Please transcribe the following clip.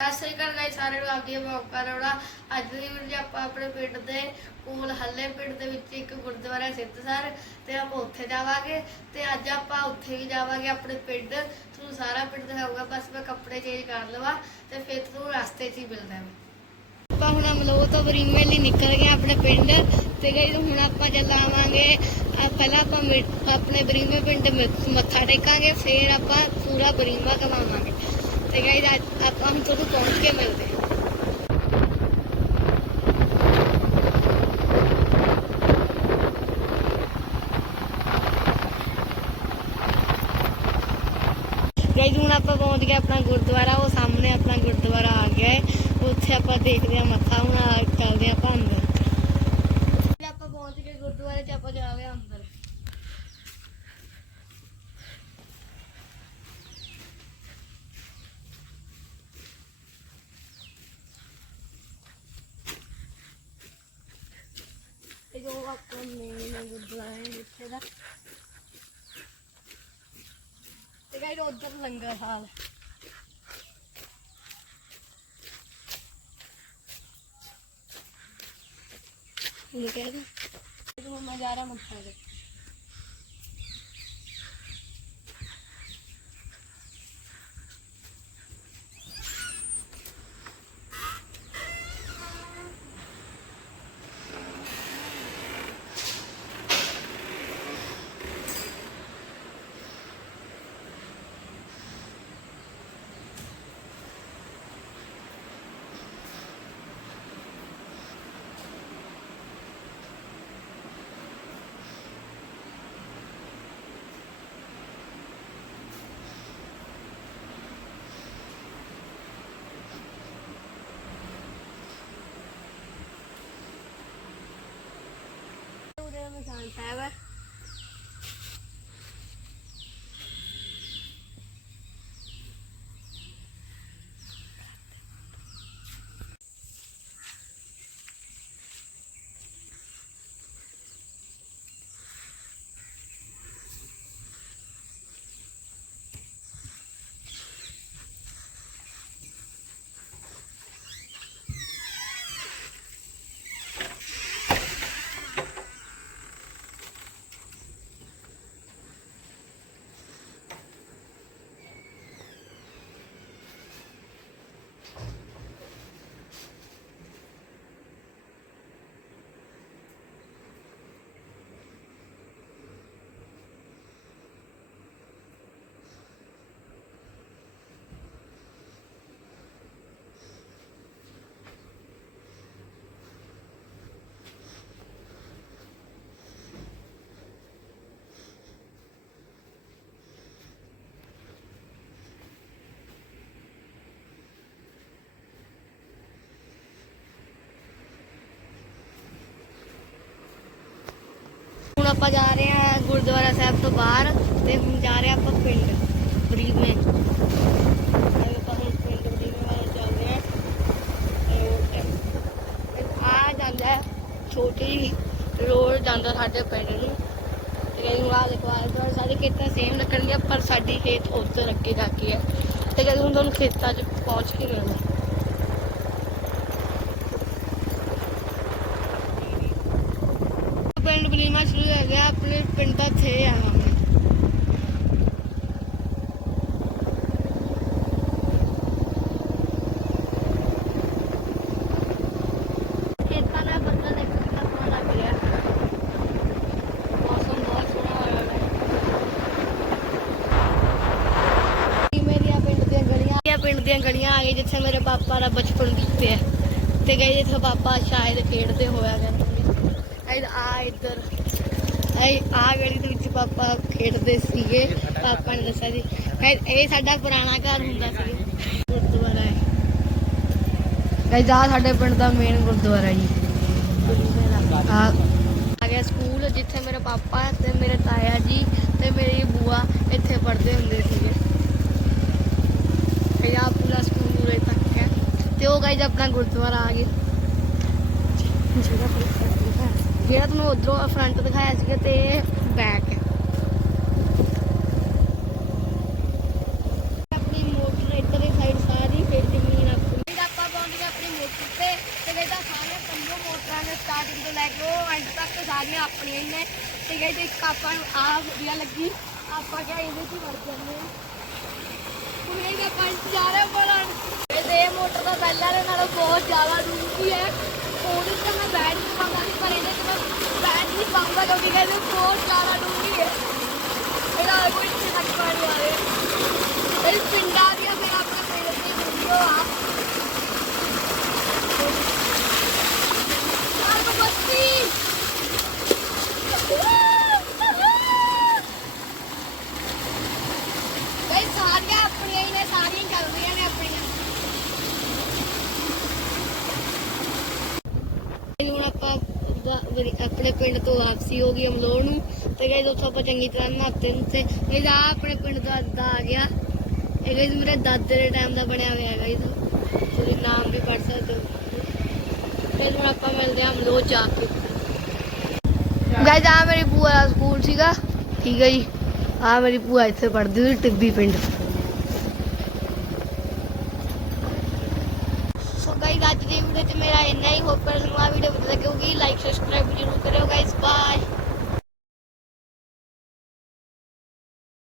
ਸਤਿ ਸ੍ਰੀ ਅਕਾਲ guys ਸਾਰਿਆਂ ਨੂੰ ਆਪਦੀ ਮੌਕਾ ਰੋੜਾ ਅੱਜ ਦੀ ਵੀਡੀਓ ਆਪਾਂ ਆਪਣੇ ਪਿੰਡ ਦੇ ਕੋਲ ਹੱਲੇ ਪਿੰਡ ਦੇ ਵਿੱਚ ਇੱਕ ਗੁਰਦੁਆਰਾ ਸਿੱਧਸਰ ਤੇ ਆਪਾਂ ਉੱਥੇ ਜਾਵਾਂਗੇ। ਤੇ ਅੱਜ ਆਪਾਂ ਉੱਥੇ ਵੀ ਜਾਵਾਂਗੇ, ਆਪਣੇ ਪਿੰਡ। ਤੁਹਾਨੂੰ ਸਾਰਾ ਪਿੰਡ ਦਿਖਾਊਗਾ, ਬਸ ਮੈਂ ਕੱਪੜੇ ਚੇਂਜ ਕਰ ਲਵਾਂ ਤੇ ਫਿਰ ਤੁਹਾਨੂੰ ਰਸਤੇ 'ਚ ਹੀ ਮਿਲਦਾ ਮੈਂ ਆਪਾਂ ਹੁਣ ਅਮਲੋਹ ਤੋਂ ਬਰੀਮੇ ਲਈ ਨਿਕਲ ਗਏ ਆਪਣੇ ਪਿੰਡ। ਤੇ ਗਈ ਹੁਣ ਆਪਾਂ ਚੱਲਾਵਾਂਗੇ ਅਹ ਪਹਿਲਾਂ ਆਪਾਂ ਮਿ- ਆਪਣੇ ਬਰੀਮੇ ਪਿੰਡ ਮੱਥਾ ਟੇਕਾਂਗੇ, ਫਿਰ ਆਪਾਂ ਪੂਰਾ ਬਰੀਮਾ ਕਮਾਵਾਂਗੇ ਤੇ ਗਈ ਆਪਾਂ ਹੁਣ ਤੁਹਾਨੂੰ ਪਹੁੰਚ ਕੇ ਮਿਲਦੇ ਹਾਂ ਗਈ ਹੁਣ ਆਪਾਂ ਪਹੁੰਚ ਗਏ ਆਪਣਾ ਗੁਰਦੁਆਰਾ ਉਹ ਸਾਹਮਣੇ ਆਪਣਾ ਗੁਰਦੁਆਰਾ ਆ ਗਿਆ ਹੈ ਉੱਥੇ ਆਪਾਂ ਦੇਖਦੇ ਹਾਂ ਮੱਥਾ ਹੁਣ ਆ- ਚੱਲਦੇ ਆਪਾਂ ਅੰਦਰ ਤੇ ਆਪਾਂ ਪਹੁੰਚ ਗਏ ਗੁਰਦੁਆਰੇ 'ਚ ਆਪਾਂ ਜਾ ਰਹੇ ਹਾਂ ਅੰਦਰ ਇਹ ਜੋ ਆਪਾਂ ਮੇਨ ਗੁਰਦੁਆਰਾ ਹੈ ਜਿੱਥੇ ਦਾ ਤੇ ਗਾਇਰ ਉਧਰ ਲੰਗਰ ਹਾਲ ਇਹ ਕਹਿ ਦੋ ਇਹ ਤੋਂ ਨਜ਼ਾਰਾ ਮੱਥਾ ਦੇ ਉਹਦੇ ਨਿਸ਼ਾਨ ਸਾਹਿਬ ਹੈ ਆਪਾਂ ਜਾ ਰਹੇ ਹਾਂ ਗੁਰਦੁਆਰਾ ਸਾਹਿਬ ਤੋਂ ਬਾਹਰ ਤੇ ਹੁਣ ਜਾ ਰਹੇ ਹਾਂ ਆਪਾਂ ਪਿੰਡ ਬਰੀਮੇ ਤੇ ਆਪਾਂ ਹੁਣ ਪਿੰਡ ਬਰੀਮੇ ਵਾਲੇ ਚੱਲਦੇ ਹਾਂ। ਤੇ ਆ ਜਾਂਦਾ ਛੋਟੀ ਰੋਡ ਜਾਂਦਾ ਸਾਡੇ ਪਿੰਡ ਨੂੰ। ਤੇ ਕਈ ਹੁਣ ਆ ਦੇਖੋ ਆਲੇ ਸਾਰੇ ਖੇਤਾਂ ਸੇਮ ਲੱਗਣਗੇ ਪਰ ਸਾਡੀ ਖੇਤ ਉੱਧਰ ਅੱਗੇ ਜਾ ਕੇ ਹੈ। ਤੇ ਕਈ ਹੁਣ ਤੁਹਾਨੂੰ ਖੇਤਾਂ 'ਚ ਪਹੁੰਚ ਕੇ ਮਿਲਦਾ ਪਿੰਡ ਸ਼ੁਰੂ ਹੋ ਗਿਆ, ਆਪਣੇ ਪਿੰਡ ਦਾ ਥੇ ਆਵਾਂ ਮੈਂ ਬਹੁਤ ਸੋਹਣਾ ਪਿੰਡ ਦੀਆਂ ਗਲੀਆਂ? ਪਿੰਡ ਦੀਆਂ ਗਲੀਆਂ ਆ ਗਈ ਜਿੱਥੇ ਮੇਰੇ ਪਾਪਾ ਦਾ ਬਚਪਨ ਬੀਤਿਆ। ਤੇ ਗਏ ਜਿੱਥੇ ਪਾਪਾ ਸ਼ਾਇਦ ਖੇਡਦੇ ਹੋਇਆ ਕਰਦੇ ਇਹ ਆ ਇੱਧਰ। ਇਹ ਆ ਗਲੀ ਦੇ ਵਿੱਚ ਪਾਪਾ ਖੇਡਦੇ ਸੀਗੇ, ਪਾਪਾ ਨੇ ਦੱਸਿਆ ਸੀ। ਇਹ ਇਹ ਸਾਡਾ ਪੁਰਾਣਾ ਘਰ ਹੁੰਦਾ ਸੀ। ਗੁਰਦੁਆਰਾ ਹੈ। ਗਾਇਜ਼ ਆ ਸਾਡੇ ਪਿੰਡ ਦਾ ਮੇਨ ਗੁਰਦੁਆਰਾ ਜੀ। ਆ ਗਿਆ ਸਕੂਲ, ਜਿੱਥੇ ਮੇਰੇ ਪਾਪਾ ਤੇ ਮੇਰੇ ਤਾਇਆ ਜੀ ਤੇ ਮੇਰੀ ਬੂਆ ਇੱਥੇ ਪੜ੍ਹਦੇ ਹੁੰਦੇ ਸੀਗੇ। ਇਹ ਪੂਰਾ ਸਕੂਲ ਉਰੇ ਤੱਕ ਹੈ। ਤੇ ਉਹ ਗਾਇਜ਼ ਆਪਣਾ ਗੁਰਦੁਆਰਾ ਆ ਗਿਆ। ਜਿਹੜਾ ਤੁਹਾਨੂੰ ਉਧਰੋਂ ਫਰੰਟ ਦਿਖਾਇਆ ਸੀਗਾ ਤੇ ਬੈਕ ਹੈ। ਆਪਣੀ ਮੋਟਰ ਇੱਧਰ ਦੀ ਸਾਈਡ ਸਾਰੀ ਫਿਰ ਜ਼ਮੀਨ ਆਪਣੀ ਫਿਰ ਆਪਾਂ ਪਾਉਂਦੇ ਆਪਣੀ ਮੋਟਰ ਤੇ ਤੇ ਵੇਦਾ ਸਾਰੀਆਂ ਪੰਜੋ ਮੋਟਰਾਂ ਨੇ ਸਟਾਰਟਿੰਗ ਤੋਂ ਲੈ ਕੇ ਉਹ ਐਂਡ ਤੱਕ ਸਾਰੀਆਂ ਆਪਣੀਆਂ ਹੀ ਨੇ। ਠੀਕ ਹੈ ਜੀ ਆਪਾਂ ਨੂੰ ਆ ਵਧੀਆ ਲੱਗੀ। ਆਪਾਂ ਕਿਹਾ ਇਹਦੇ 'ਚ ਵੜ ਜਾਂਦੇ ਹੁਣ ਇਹ ਆਪਾਂ ਜਾ ਰਹੇ ਬੋਲਣ ਇਹ ਮੋਟਰ ਦਾ ਪਹਿਲਾਂ ਨਾਲੋਂ ਬਹੁਤ ਜ਼ਿਆਦਾ ਦੂਰ ਹੈ। ਉਹਦੇ ਤੇ ਮੈਂ ਬੈਠ ਨਹੀਂ ਪਾਉਂਦਾ ਸੀ ਪਰ ਇਹਦੇ 'ਚ ਮੈਂ ਬੈਠ ਨਹੀਂ ਪਾਉਂਦਾ ਕਿਉਂਕਿ ਕਹਿੰਦੇ ਬਹੁਤ ਜ਼ਿਆਦਾ ਡੂੰਘੀ ਹੈ। ਇਹਦਾ ਕੋਈ ਇੱਥੇ ਤੱਕ ਪਾਣੀ ਆ ਰਿਹਾ ਇਹ ਪਿੰਡਾਂ ਦੀਆਂ ਫਿਰ ਆਪਣੇ ਪਿੰਡ ਦੀ ਵੀਡੀਓ ਆ ਆਲੂ ਬੱਤੀ ਗਾਇਸ ਸਾਰੀਆਂ ਆਪਣੀਆਂ ਹੀ ਨੇ ਸਾਰੀਆਂ ਹੀ ਚੱਲ ਰਹੀਆਂ ਨੇ ਆਪਣੀਆਂ ਹੁਣ ਆਪਾਂ ਦਾ- ਵਰੀ- ਆਪਣੇ ਪਿੰਡ ਤੋਂ ਵਾਪਸੀ ਹੋ ਗਈ ਅਮਲੋਹ ਨੂੰ ਤੇ ਗਾਇਸ ਉੱਥੋਂ ਆਪਾਂ ਚੰਗੀ ਤਰ੍ਹਾਂ ਨਹਾਤੇ ਤੇ ਇਹ ਆ ਆਪਣੇ ਪਿੰਡ ਦਾ ਅੱਦਾ ਆ ਗਿਆ। ਇਹ ਗਾਇਸ ਮੇਰੇ ਦਾਦੇ ਦੇ ਟਾਈਮ ਦਾ ਬਣਿਆ ਹੋਇਆ ਹੈ ਗਾਇਸ ਤੁਸੀਂ ਨਾਮ ਵੀ ਪੜ ਸਕਦੇ ਹੋ। ਫਿਰ ਹੁਣ ਆਪਾਂ ਮਿਲਦੇ ਹਾਂ ਅਮਲੋਹ ਜਾ ਕੇ। ਗਾਇਸ ਆ ਮੇਰੀ ਭੂਆ ਦਾ ਸਕੂਲ ਸੀਗਾ। ਠੀਕ ਹੈ ਜੀ। ਆ ਮੇਰੀ ਭੂਆ ਇੱਥੇ ਪੜ੍ਹਦੀ ਸੀ ਟਿੱਬੀ ਪਿੰਡ। ਗਾਇਸ ਅੱਜ ਦੀ ਵੀਡੀਓ 'ਚ ਮੇਰਾ ਇੰਨਾ ਹੀ ਹੋਪ ਕਰਦਾ ਨੂੰ ਵੀਡੀਓ ਵਧੀਆ ਲੱਗੇਗੀ। ਲਾਈਕ ਸਬਸਕ੍ਰਾਈਬ ਜ਼ਰੂਰ ਕਰਿਓ ਗਾਇਸ ਬਾਏ